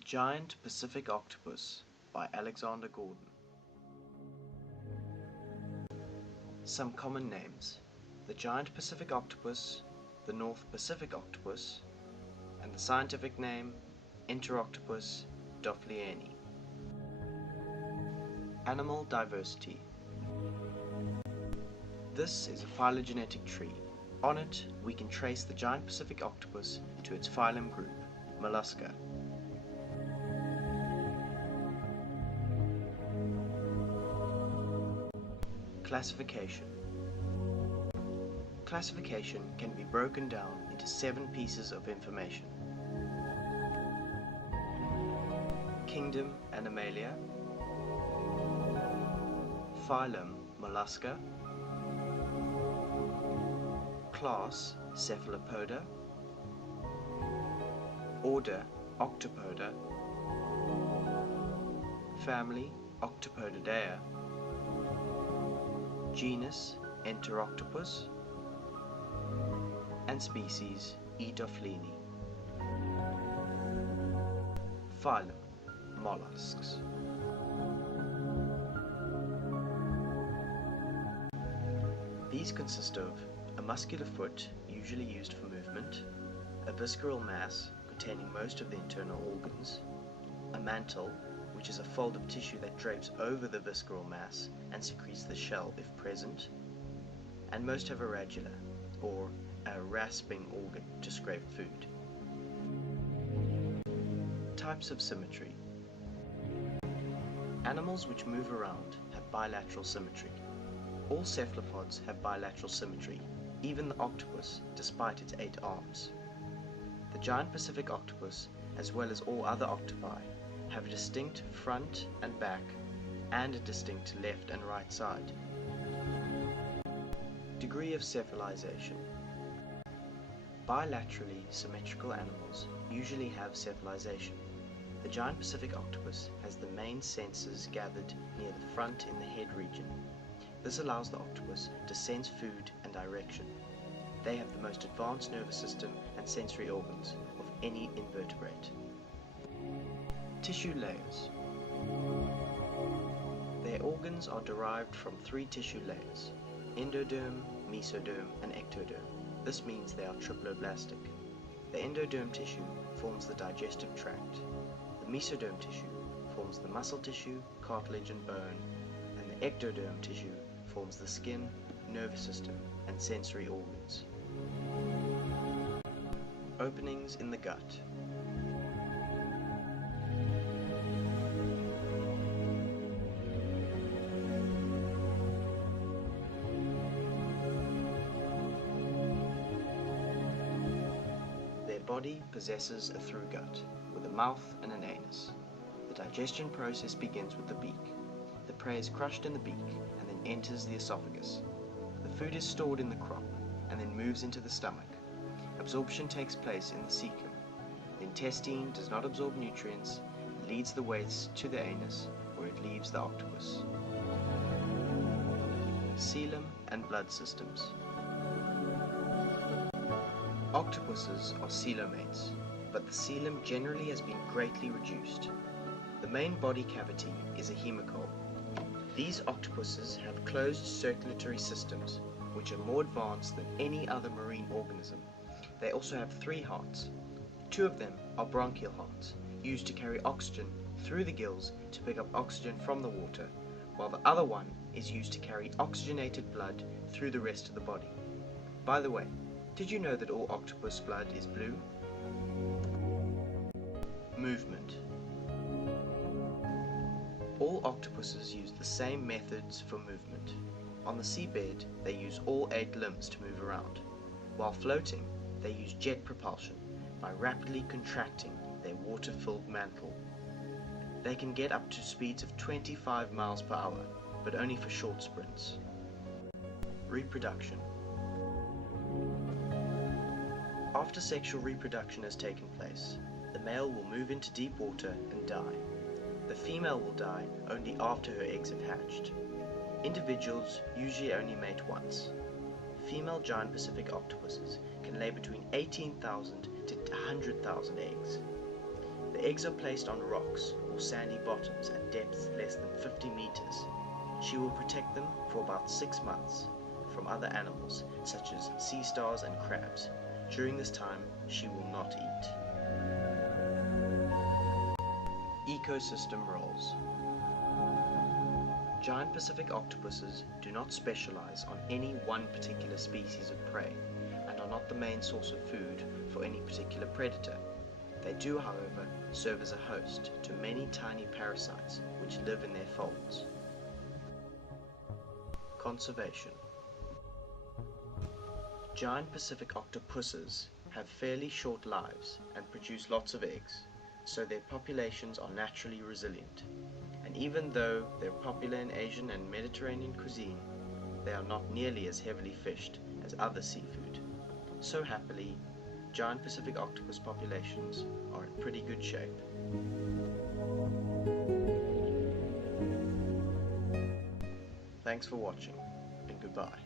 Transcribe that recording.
The Giant Pacific Octopus by Alexander Gordon. Some common names: the giant Pacific octopus, the North Pacific octopus, and the scientific name Enteroctopus dofleani. Animal diversity. This is a phylogenetic tree. On it, we can trace the giant Pacific octopus to its phylum group, Mollusca. Classification. Classification can be broken down into 7 pieces of information. Kingdom Animalia, Phylum Mollusca, Class Cephalopoda, Order Octopoda, Family Octopodidae, Genus Enteroctopus, and species Edofleani. Phylum Mollusks. These consist of a muscular foot, usually used for movement, a visceral mass containing most of the internal organs, a mantle, which is a fold of tissue that drapes over the visceral mass and secretes the shell if present, and most have a radula, or a rasping organ to scrape food. Types of symmetry. Animals which move around have bilateral symmetry. All cephalopods have bilateral symmetry, even the octopus, despite its 8 arms. The giant Pacific octopus, as well as all other octopi, have a distinct front and back, and a distinct left and right side. Degree of cephalization. Bilaterally symmetrical animals usually have cephalization. The giant Pacific octopus has the main senses gathered near the front in the head region. This allows the octopus to sense food and direction. They have the most advanced nervous system and sensory organs of any invertebrate. Tissue layers. Their organs are derived from 3 tissue layers: endoderm, mesoderm, and ectoderm. This means they are triploblastic. The endoderm tissue forms the digestive tract. The mesoderm tissue forms the muscle tissue, cartilage, and bone, and the ectoderm tissue forms the skin, nervous system, and sensory organs. Openings in the gut. Their body possesses a through gut, with a mouth and an anus. The digestion process begins with the beak. The prey is crushed in the beak and then enters the esophagus. The food is stored in the crop and then moves into the stomach. Absorption takes place in the cecum. The intestine does not absorb nutrients and leads the waste to the anus, where it leaves the octopus. Coelom and blood systems. Octopuses are coelomates, but the coelom generally has been greatly reduced. The main body cavity is a hemicoel. These octopuses have closed circulatory systems, which are more advanced than any other marine organism. They also have 3 hearts. 2 of them are bronchial hearts, used to carry oxygen through the gills to pick up oxygen from the water, while the other one is used to carry oxygenated blood through the rest of the body. By the way, did you know that all octopus blood is blue? Movement. All octopuses use the same methods for movement. On the seabed, they use all 8 limbs to move around. While floating, they use jet propulsion by rapidly contracting their water-filled mantle. They can get up to speeds of 25 miles per hour, but only for short sprints. Reproduction. After sexual reproduction has taken place, the male will move into deep water and die. The female will die only after her eggs have hatched. Individuals usually only mate once. Female giant Pacific octopuses can lay between 18,000 to 100,000 eggs. The eggs are placed on rocks or sandy bottoms at depths less than 50 meters. She will protect them for about 6 months from other animals such as sea stars and crabs. During this time, she will not eat. Ecosystem roles. Giant Pacific octopuses do not specialize on any one particular species of prey and are not the main source of food for any particular predator. They do, however, serve as a host to many tiny parasites which live in their folds. Conservation. Giant Pacific octopuses have fairly short lives and produce lots of eggs, so their populations are naturally resilient. And even though they're popular in Asian and Mediterranean cuisine, they are not nearly as heavily fished as other seafood. So happily, giant Pacific octopus populations are in pretty good shape. Thanks for watching, and goodbye.